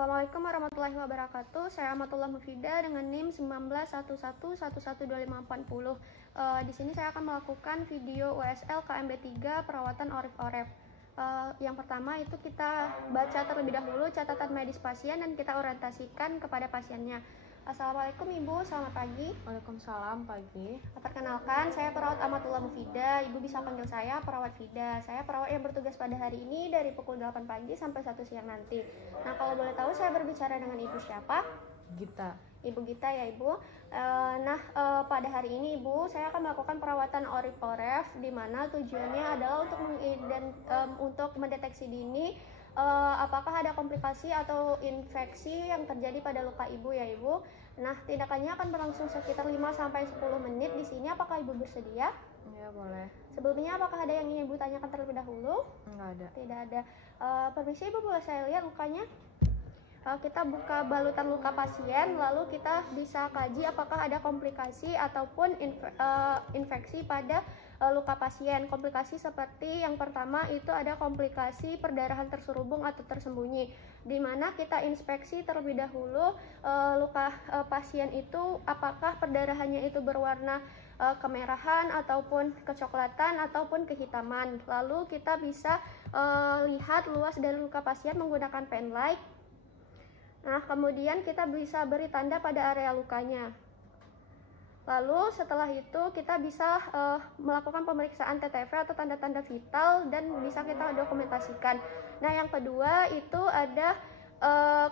Assalamualaikum warahmatullahi wabarakatuh. Saya Amatullah Mufidah dengan NIM 1911112540. Di sini saya akan melakukan video USL KMB 3 perawatan orif-oref. Yang pertama itu kita baca terlebih dahulu catatan medis pasien dan kita orientasikan kepada pasiennya. Assalamualaikum Ibu, selamat pagi. Waalaikumsalam, pagi. Perkenalkan, saya perawat Amatullah Mufidah. Ibu bisa panggil saya perawat Fida. Saya perawat yang bertugas pada hari ini dari pukul 8 pagi sampai 1 siang nanti. Nah, kalau boleh tahu saya berbicara dengan Ibu siapa? Gita. Ibu Gita ya Ibu. Pada hari ini Ibu, saya akan melakukan perawatan orif-oref di mana tujuannya adalah untuk mendeteksi dini apakah ada komplikasi atau infeksi yang terjadi pada luka Ibu ya Ibu. Nah, tindakannya akan berlangsung sekitar 5-10 menit di sini. Apakah Ibu bersedia? Ya, boleh. Sebelumnya apakah ada yang ingin Ibu tanyakan terlebih dahulu? Enggak ada. Tidak ada. Permisi Ibu, boleh saya lihat lukanya? Kita buka balutan luka pasien, lalu kita bisa kaji apakah ada komplikasi ataupun infeksi pada luka pasien. Komplikasi seperti yang pertama itu ada komplikasi perdarahan terselubung atau tersembunyi, di mana kita inspeksi terlebih dahulu luka pasien itu apakah perdarahannya itu berwarna kemerahan ataupun kecoklatan ataupun kehitaman. Lalu kita bisa lihat luas dari luka pasien menggunakan pen light. Nah, kemudian kita bisa beri tanda pada area lukanya. Lalu setelah itu kita bisa melakukan pemeriksaan TTV atau tanda-tanda vital dan bisa kita dokumentasikan. Nah, yang kedua itu ada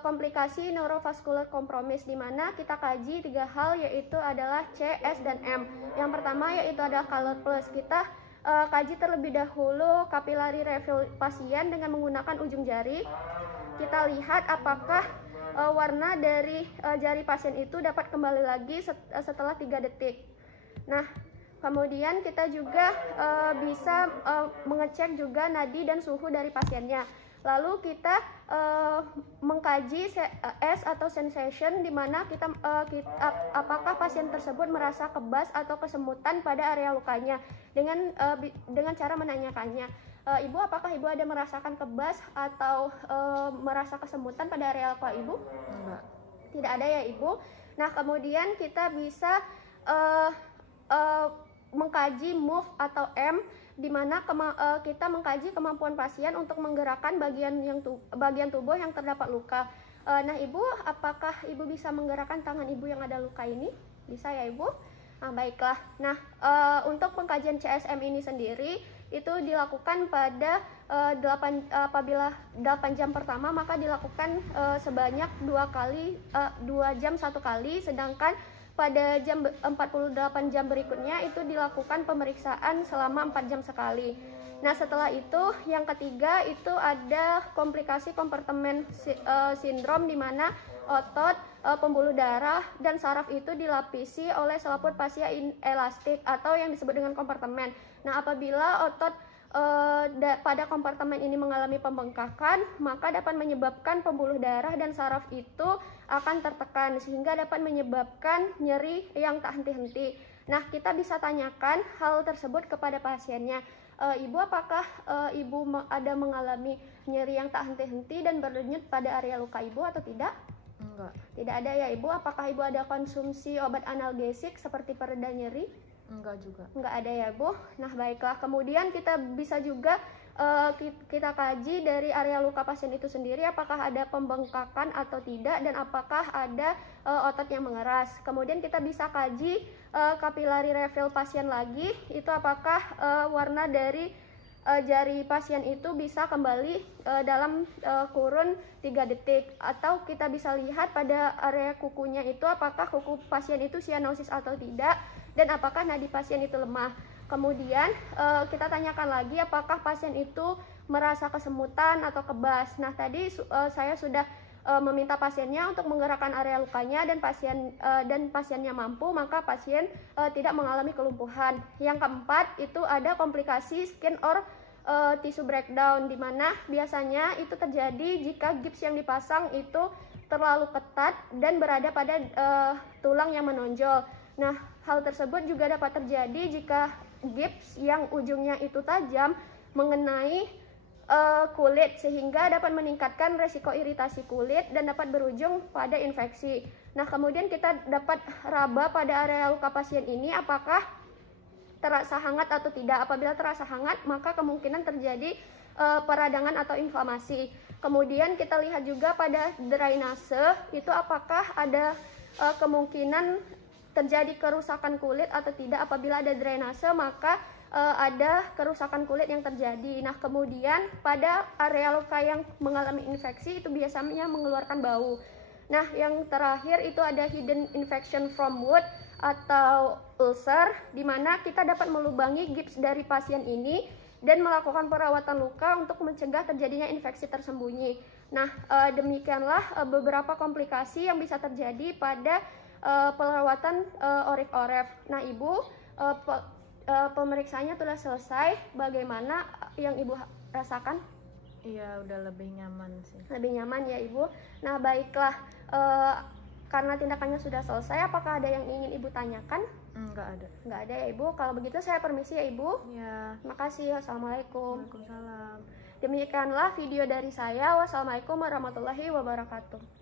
komplikasi neurovascular compromise, di mana kita kaji 3 hal, yaitu adalah C, S, dan M. Yang pertama yaitu adalah color plus. Kita kaji terlebih dahulu capillary refill pasien dengan menggunakan ujung jari. Kita lihat apakah warna dari jari pasien itu dapat kembali lagi setelah 3 detik. Nah, kemudian kita juga bisa mengecek juga nadi dan suhu dari pasiennya. Lalu kita mengkaji S atau sensation, di mana apakah pasien tersebut merasa kebas atau kesemutan pada area lukanya dengan cara menanyakannya. Ibu, apakah Ibu ada merasakan kebas atau merasa kesemutan pada area luka Ibu? Enggak. Tidak ada ya Ibu. Nah, kemudian kita bisa mengkaji move atau M, di mana kita mengkaji kemampuan pasien untuk menggerakkan bagian tubuh yang terdapat luka. Nah, Ibu, apakah Ibu bisa menggerakkan tangan Ibu yang ada luka ini? Bisa ya Ibu? Nah, baiklah. Nah, untuk pengkajian CSM ini sendiri itu dilakukan pada apabila 8 jam pertama maka dilakukan sebanyak 2 jam 1 kali, sedangkan pada jam 48 jam berikutnya itu dilakukan pemeriksaan selama 4 jam sekali. Nah, setelah itu yang ketiga itu ada komplikasi kompartemen sindrom, di mana otot, pembuluh darah, dan saraf itu dilapisi oleh selaput fascia elastik atau yang disebut dengan kompartemen. Nah, apabila otot pada kompartemen ini mengalami pembengkakan, maka dapat menyebabkan pembuluh darah dan saraf itu akan tertekan sehingga dapat menyebabkan nyeri yang tak henti-henti. Nah, kita bisa tanyakan hal tersebut kepada pasiennya. Ibu, apakah Ibu ada mengalami nyeri yang tak henti-henti dan berdenyut pada area luka Ibu atau tidak? Enggak. Tidak ada ya Ibu. Apakah Ibu ada konsumsi obat analgesik seperti pereda nyeri? Enggak juga. Enggak ada ya Bu. Nah, baiklah. Kemudian kita bisa juga kita kaji dari area luka pasien itu sendiri apakah ada pembengkakan atau tidak, dan apakah ada otot yang mengeras. Kemudian kita bisa kaji capillary refill pasien lagi, itu apakah warna dari jari pasien itu bisa kembali dalam kurun 3 detik, atau kita bisa lihat pada area kukunya itu apakah kuku pasien itu cyanosis atau tidak, dan apakah nadi pasien itu lemah. Kemudian kita tanyakan lagi apakah pasien itu merasa kesemutan atau kebas. Nah, tadi saya sudah meminta pasiennya untuk menggerakkan area lukanya dan pasiennya mampu, maka pasien tidak mengalami kelumpuhan. Yang keempat itu ada komplikasi skin or tissue breakdown, di mana biasanya itu terjadi jika gips yang dipasang itu terlalu ketat dan berada pada tulang yang menonjol. Nah, hal tersebut juga dapat terjadi jika gips yang ujungnya itu tajam mengenai kulit sehingga dapat meningkatkan resiko iritasi kulit dan dapat berujung pada infeksi. Nah, kemudian kita dapat raba pada area luka pasien ini apakah terasa hangat atau tidak. Apabila terasa hangat, maka kemungkinan terjadi peradangan atau inflamasi. Kemudian kita lihat juga pada drainase, itu apakah ada kemungkinan terjadi kerusakan kulit atau tidak. Apabila ada drainase, maka ada kerusakan kulit yang terjadi. Nah, kemudian pada area luka yang mengalami infeksi itu biasanya mengeluarkan bau. Nah, yang terakhir itu ada hidden infection from wound atau ulcer, di mana kita dapat melubangi gips dari pasien ini dan melakukan perawatan luka untuk mencegah terjadinya infeksi tersembunyi. Nah, demikianlah beberapa komplikasi yang bisa terjadi pada perawatan orif-oref. Nah, Ibu, pemeriksaannya sudah selesai. Bagaimana yang Ibu rasakan? Iya, udah lebih nyaman sih. Lebih nyaman ya, Ibu. Nah, baiklah. Karena tindakannya sudah selesai, apakah ada yang ingin Ibu tanyakan? Enggak ada. Enggak ada ya, Ibu. Kalau begitu saya permisi ya, Ibu. Ya. Terima kasih. Wassalamualaikum. Waalaikumsalam. Demikianlah video dari saya. Wassalamualaikum warahmatullahi wabarakatuh.